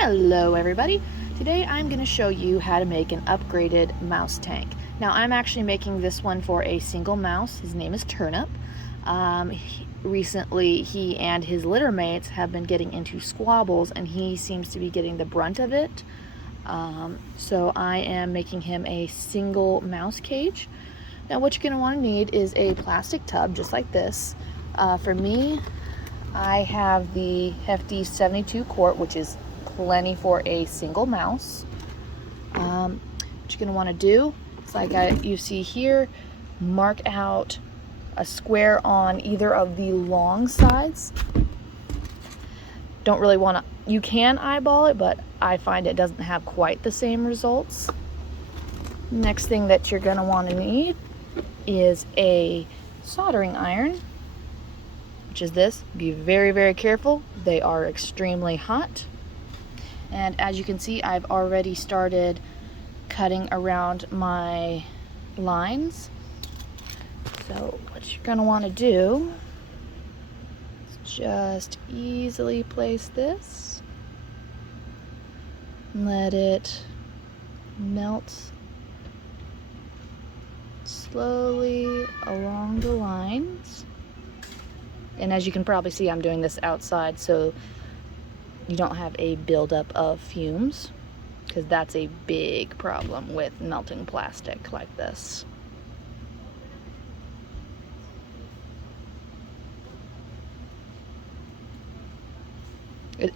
Hello everybody! Today I'm going to show you how to make an upgraded mouse tank. Now I'm actually making this one for a single mouse. His name is Turnip. Recently he and his litter mates have been getting into squabbles and he seems to be getting the brunt of it. So I am making him a single mouse cage. Now what you're going to want to need is a plastic tub just like this. For me, I have the hefty 72 quart, which is plenty for a single mouse. What you're going to want to do is, like you see here, mark out a square on either of the long sides. Don't really want to, you can eyeball it, but I find it doesn't have quite the same results. Next thing that you're going to want to need is a soldering iron, which is this. Be very, very careful. They are extremely hot. And as you can see, I've already started cutting around my lines. So what you're going to want to do is just easily place this. Let it melt slowly along the lines. And as you can probably see, I'm doing this outside so you don't have a buildup of fumes, because that's a big problem with melting plastic like this.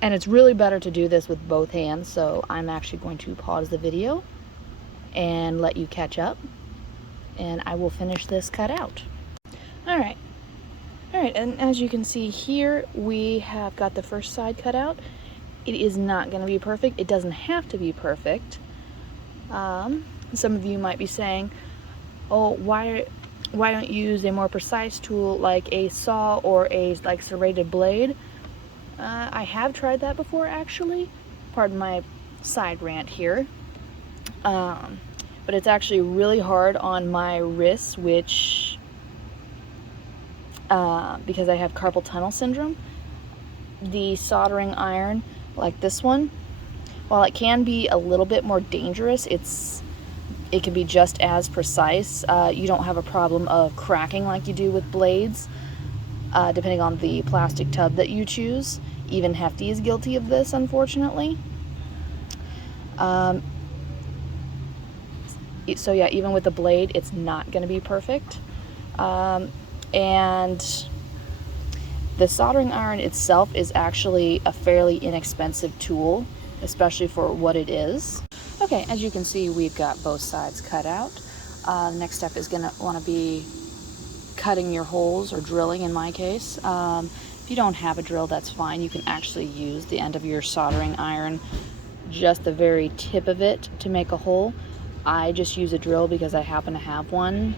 And it's really better to do this with both hands, so I'm actually going to pause the video and let you catch up, and I will finish this cut out. Alright, and as you can see here, we have got the first side cut out. It is not going to be perfect. It doesn't have to be perfect. Some of you might be saying, oh, why don't you use a more precise tool like a saw or a serrated blade? I have tried that before, actually. Pardon my side rant here. But it's actually really hard on my wrists, which because I have carpal tunnel syndrome. The soldering iron, like this one, while it can be a little bit more dangerous, it can be just as precise. You don't have a problem of cracking like you do with blades, depending on the plastic tub that you choose. Even Hefty is guilty of this, unfortunately. So yeah, even with the blade, it's not going to be perfect. And the soldering iron itself is actually a fairly inexpensive tool, especially for what it is. Okay, as you can see, we've got both sides cut out. Next step is going to want to be cutting your holes, or drilling in my case. If you don't have a drill, that's fine. You can actually use the end of your soldering iron, just the very tip of it, to make a hole. I just use a drill because I happen to have one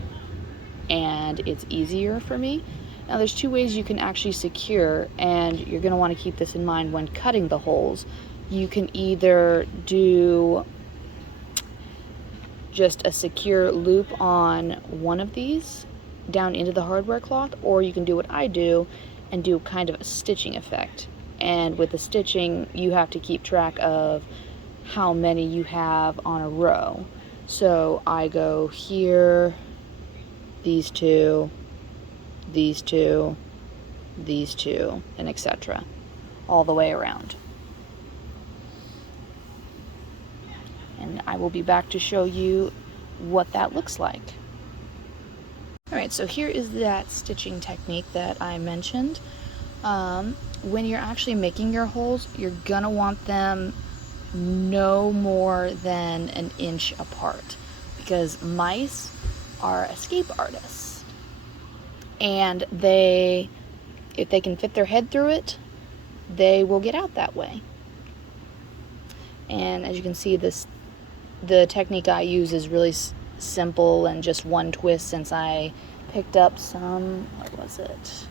and it's easier for me. Now there's two ways you can actually secure, and you're going to want to keep this in mind when cutting the holes. You can either do just a secure loop on one of these down into the hardware cloth, or you can do what I do and do kind of a stitching effect. And with the stitching, you have to keep track of how many you have on a row. So I go here, these two, these two, these two, and etc. all the way around. And I will be back to show you what that looks like. Alright, so here is that stitching technique that I mentioned. When you're actually making your holes, you're gonna want them no more than an inch apart, because mice are escape artists, and if they can fit their head through it, they will get out that way. And as you can see, the technique I use is really simple and just one twist, since I picked up some, what was it,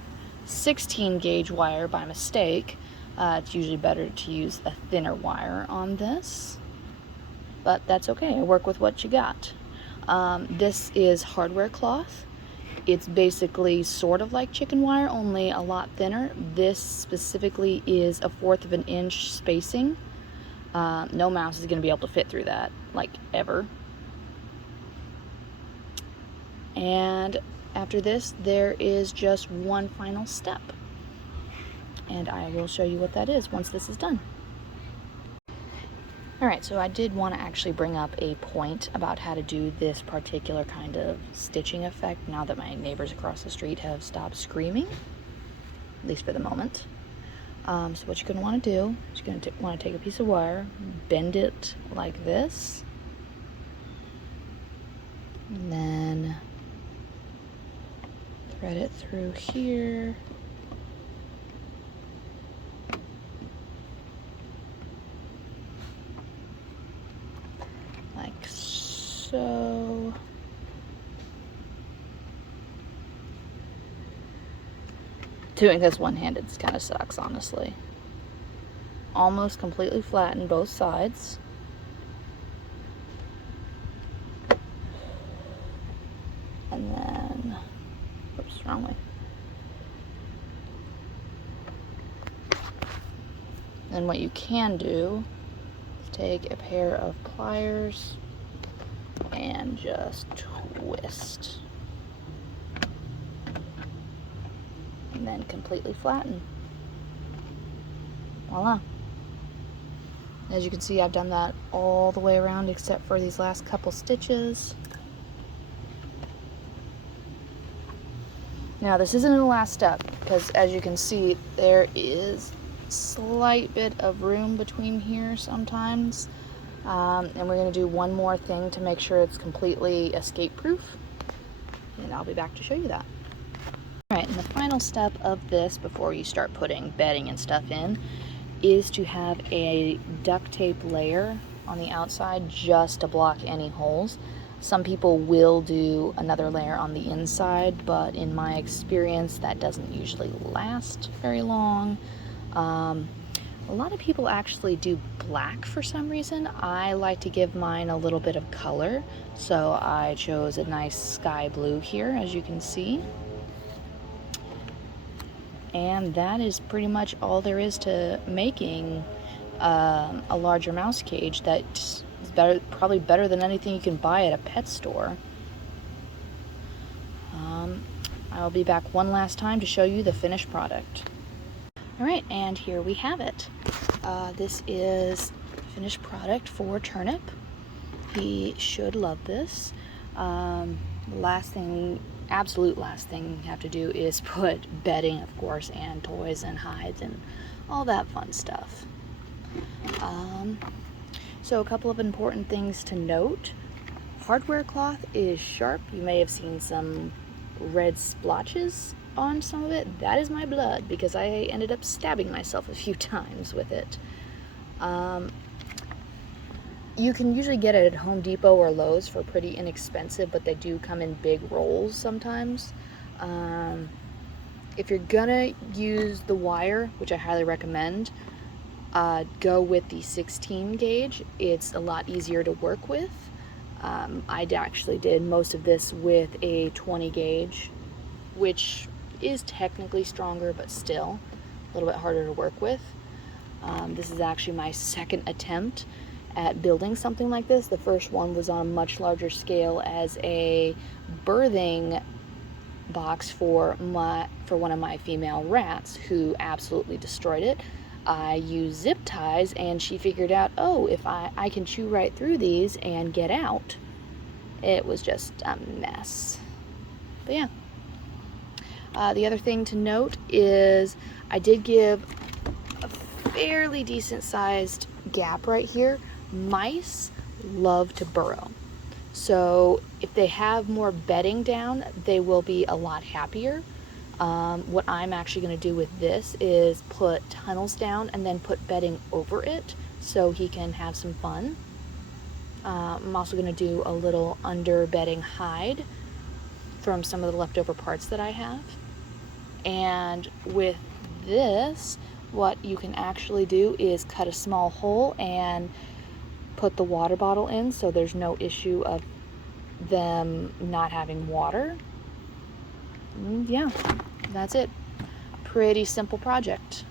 16 gauge wire by mistake. It's usually better to use a thinner wire on this, but that's okay. I work with what you got. This is hardware cloth. It's basically sort of like chicken wire, only a lot thinner. This specifically is 1/4 of an inch spacing. No mouse is going to be able to fit through that, like, ever. And after this, there is just one final step. And I will show you what that is once this is done. Alright, so I did want to actually bring up a point about how to do this particular kind of stitching effect now that my neighbors across the street have stopped screaming, at least for the moment. So what you're going to want to do is you're going to want to take a piece of wire, bend it like this, and then thread it through here. Like so. Doing this one-handed kind of sucks, honestly. Almost completely flatten both sides. And then, oops, wrong way. Then what you can do is take a pair of pliers and just twist. And then completely flatten. Voila. As you can see, I've done that all the way around except for these last couple stitches. Now this isn't the last step, because as you can see, there is a slight bit of room between here sometimes. And we're going to do one more thing to make sure it's completely escape proof. And I'll be back to show you that. Alright, and the final step of this before you start putting bedding and stuff in is to have a duct tape layer on the outside just to block any holes. Some people will do another layer on the inside, but in my experience that doesn't usually last very long. A lot of people actually do black for some reason. I like to give mine a little bit of color, so I chose a nice sky blue here, as you can see. And that is pretty much all there is to making a larger mouse cage that is probably better than anything you can buy at a pet store. I'll be back one last time to show you the finished product. Alright, and here we have it. This is finished product for Turnip. He should love this. Absolute last thing you have to do is put bedding, of course, and toys and hides and all that fun stuff. So a couple of important things to note. Hardware cloth is sharp. You may have seen some red splotches on some of it. That is my blood, because I ended up stabbing myself a few times with it. You can usually get it at Home Depot or Lowe's for pretty inexpensive, but they do come in big rolls sometimes. If you're gonna use the wire, which I highly recommend, go with the 16 gauge. It's a lot easier to work with. I actually did most of this with a 20 gauge, which is technically stronger, but still a little bit harder to work with. This is actually my second attempt at building something like this. The first one was on a much larger scale as a birthing box for one of my female rats, who absolutely destroyed it. I used zip ties, and she figured out, oh, if I can chew right through these and get out. It was just a mess. But yeah. The other thing to note is I did give a fairly decent sized gap right here. Mice love to burrow. So if they have more bedding down, they will be a lot happier. What I'm actually going to do with this is put tunnels down and then put bedding over it so he can have some fun. I'm also going to do a little under bedding hide from some of the leftover parts that I have. And with this, what you can actually do is cut a small hole and put the water bottle in, so there's no issue of them not having water. Yeah, that's it. Pretty simple project.